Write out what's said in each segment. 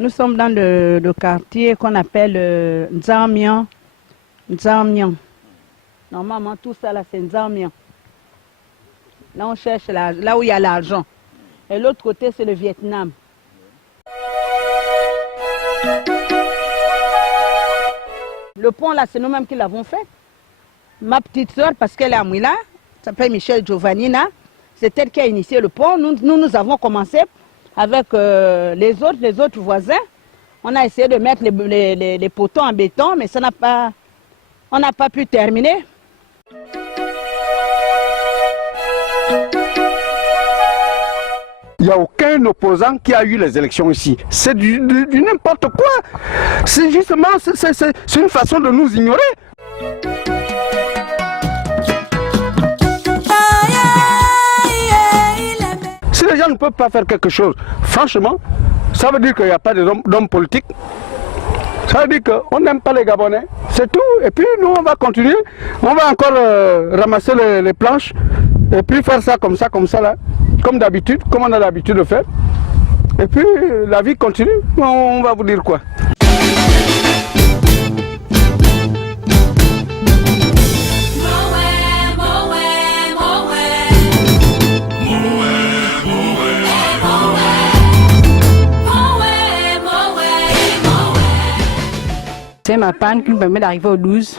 Nous sommes dans le quartier qu'on appelle Nzamian. Nzamian. Normalement, tout ça là, c'est Nzamian. Là, on cherche là où il y a l'argent. Et l'autre côté, c'est le Vietnam. Le pont là, c'est nous-mêmes qui l'avons fait. Ma petite soeur, parce qu'elle est à Mouila, s'appelle Michel Giovannina, c'est elle qui a initié le pont. Nous avons commencé avec les autres voisins. On a essayé de mettre les poteaux en béton, mais on n'a pas pu terminer. Il n'y a aucun opposant qui a eu les élections ici. C'est du n'importe quoi. C'est justement, c'est une façon de nous ignorer. Si les gens ne peuvent pas faire quelque chose, franchement, ça veut dire qu'il n'y a pas d'hommes politiques. Ça veut dire qu'on n'aime pas les Gabonais, c'est tout. Et puis nous, on va continuer. On va encore ramasser les planches et puis faire ça, là. Comme d'habitude, comme on a l'habitude de faire. Et puis la vie continue. On va vous dire quoi. C'est ma panne qui me permet d'arriver au 12.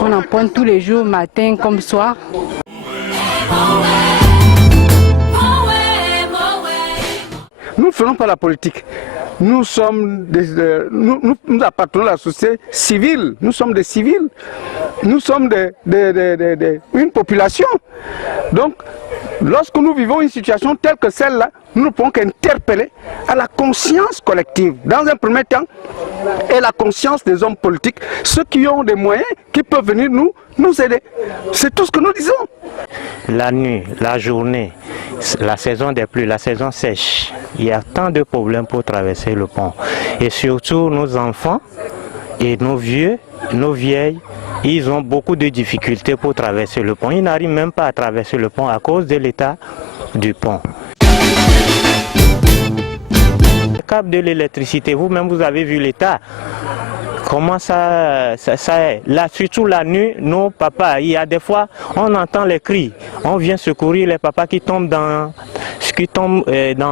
On en prend tous les jours, matin comme soir. Nous ne faisons pas la politique. Nous sommes nous appartenons à la société civile. Nous sommes des civils. Nous sommes une population. Donc, lorsque nous vivons une situation telle que celle-là, nous ne pouvons qu'interpeller à la conscience collective, dans un premier temps, et la conscience des hommes politiques, ceux qui ont des moyens, qui peuvent venir nous aider. C'est tout ce que nous disons. La nuit, la journée, la saison des pluies, la saison sèche, il y a tant de problèmes pour traverser le pont. Et surtout nos enfants et nos vieux, nos vieilles, ils ont beaucoup de difficultés pour traverser le pont. Ils n'arrivent même pas à traverser le pont à cause de l'état du pont. Le câble de l'électricité, vous-même vous avez vu l'état. Comment ça est. Là, surtout la nuit, nos papas, il y a des fois, on entend les cris. On vient secourir les papas qui tombent dans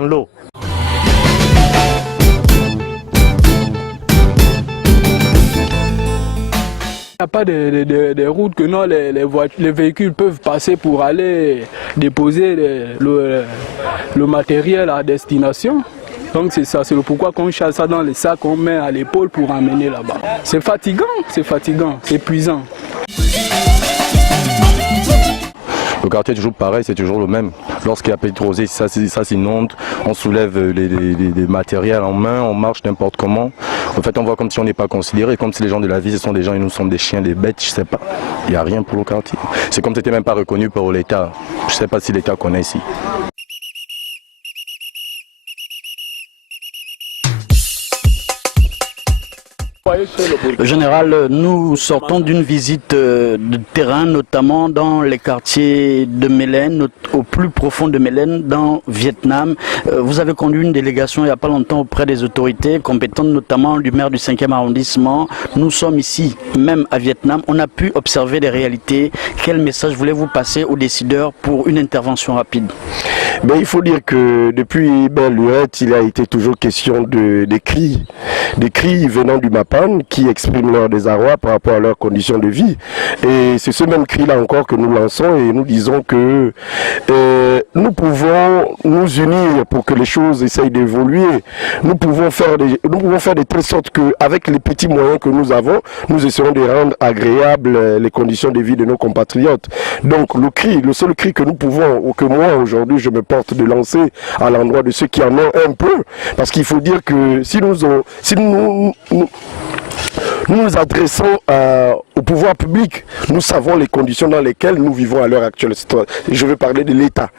l'eau. Il n'y a pas de routes que non, les véhicules peuvent passer pour aller déposer le matériel à destination. Donc c'est ça, c'est le pourquoi qu'on chasse ça dans les sacs qu'on met à l'épaule pour emmener là-bas. C'est fatigant, c'est épuisant. Le quartier est toujours pareil, c'est toujours le même. Lorsqu'il y a pétrosé, ça s'inonde, on soulève les matériels en main, on marche n'importe comment. En fait, on voit comme si on n'est pas considéré, comme si les gens de la vie, ce sont des gens et nous sommes des chiens, des bêtes, je sais pas. Il n'y a rien pour le quartier. C'est comme si c'était même pas reconnu par l'État. Je sais pas si l'État connaît ici. Général, nous sortons d'une visite de terrain, notamment dans les quartiers de Mélène, au plus profond de Mélène, dans le Vietnam. Vous avez conduit une délégation il n'y a pas longtemps auprès des autorités compétentes, notamment du maire du 5e arrondissement. Nous sommes ici, même à Vietnam. On a pu observer des réalités. Quel message voulez-vous passer aux décideurs pour une intervention rapide? Il faut dire que depuis belle lurette, il a été toujours question des cris venant du MAPAN qui expriment leur désarroi par rapport à leurs conditions de vie. Et c'est ce même cri-là encore que nous lançons et nous disons que nous pouvons nous unir pour que les choses essayent d'évoluer. Nous pouvons faire de telle sorte qu'avec les petits moyens que nous avons, nous essayons de rendre agréables les conditions de vie de nos compatriotes. Donc le seul cri que nous pouvons, ou que moi aujourd'hui je me porte de lancer à l'endroit de ceux qui en ont un peu, parce qu'il faut dire que si nous nous nous adressons au pouvoir public. Nous savons les conditions dans lesquelles nous vivons à l'heure actuelle. Je veux parler de l'État,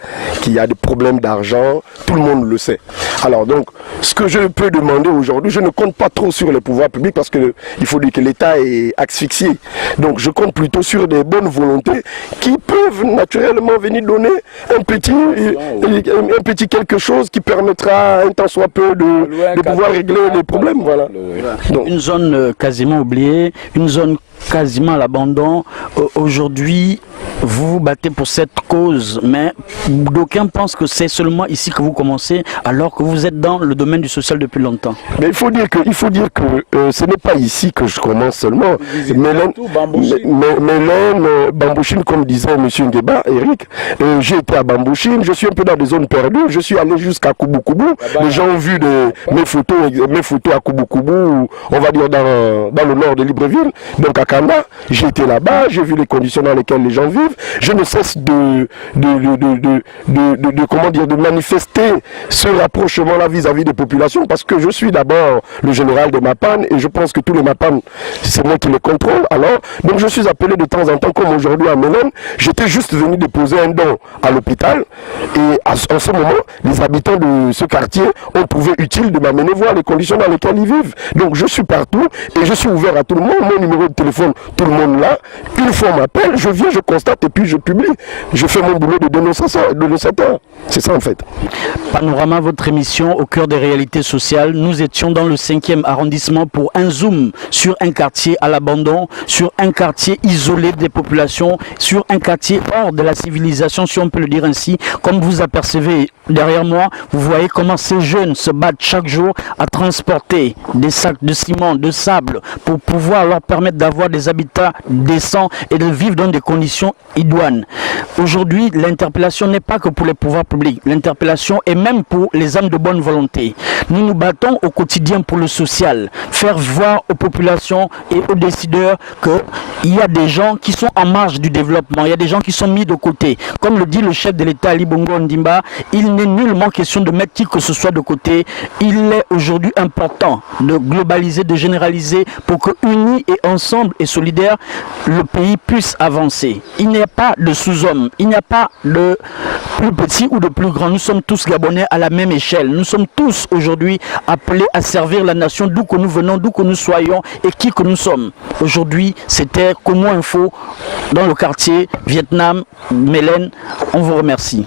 qui a des problèmes d'argent, tout le monde le sait. Alors donc, ce que je peux demander aujourd'hui, je ne compte pas trop sur les pouvoirs publics parce qu'il faut dire que l'État est asphyxié. Donc je compte plutôt sur des bonnes volontés qui peuvent naturellement venir donner un petit quelque chose qui permettra un tant soit peu de pouvoir régler les problèmes. Voilà. Donc, une zone quasiment oubliée, une zone quasiment à l'abandon. Aujourd'hui, vous vous battez pour cette cause, mais d'aucuns pensent que c'est seulement ici que vous commencez, alors que vous êtes dans le domaine du social depuis longtemps. Mais il faut dire que ce n'est pas ici que je commence seulement. Mélène, Bambouchine, comme disait M. Ngueba, Eric, j'ai été à Bambouchine, je suis un peu dans des zones perdues, je suis allé jusqu'à Koubou-Koubou. Les gens ont vu mes photos à Koubou-Koubou, on va dire dans le nord de Libreville, donc à Kanda. J'ai été là-bas, j'ai vu les conditions dans lesquelles les gens vivent. Je ne cesse de manifester ce rapprochement-là vis-à-vis des populations, parce que je suis d'abord le général des Mapan et je pense que tous les Mapan, c'est moi qui les contrôle. Alors, donc je suis appelé de temps en temps, comme aujourd'hui à Mélène. J'étais juste venu déposer un don à l'hôpital et en ce moment, les habitants de ce quartier ont trouvé utile de m'amener voir les conditions dans lesquelles ils vivent. Donc je suis partout et je suis ouvert à tout le monde. Mon numéro de téléphone, tout le monde là. Une fois on m'appelle, je viens, je constate et puis je publie. Je fais mon boulot de dénonçateur. C'est ça en fait. Panorama, votre émission au cœur des réalités sociales. Nous étions dans le 5e arrondissement pour un zoom sur un quartier à l'abandon, sur un quartier isolé des populations, sur un quartier hors de la civilisation, si on peut le dire ainsi. Comme vous apercevez derrière moi, vous voyez comment ces jeunes se battent chaque jour à transporter des sacs de ciment, de sable, pour pouvoir leur permettre d'avoir des habitats décents et de vivre dans des conditions idoines. Aujourd'hui, l'interpellation n'est pas que pour les pouvoirs publics, l'interpellation est même pour les âmes de bonne volonté. Nous nous battons au quotidien pour le social, faire voir aux populations et aux décideurs qu'il y a des gens qui sont en marge du développement, il y a des gens qui sont mis de côté. Comme le dit le chef de l'État, Ali Bongo Ondimba, il n'est nullement question de mettre qui que ce soit de côté. Il est aujourd'hui important de globaliser, de généraliser pour que unis et ensemble et solidaires, le pays puisse avancer. Il n'y a pas de sous-homme, il n'y a pas de plus petit ou de plus grand. Nous sommes tous Gabonais à la même échelle. Nous sommes tous aujourd'hui appelés à servir la nation d'où que nous venons, d'où que nous soyons et qui que nous sommes. Aujourd'hui, c'était Komo Info dans le quartier Vietnam, Mélène. On vous remercie.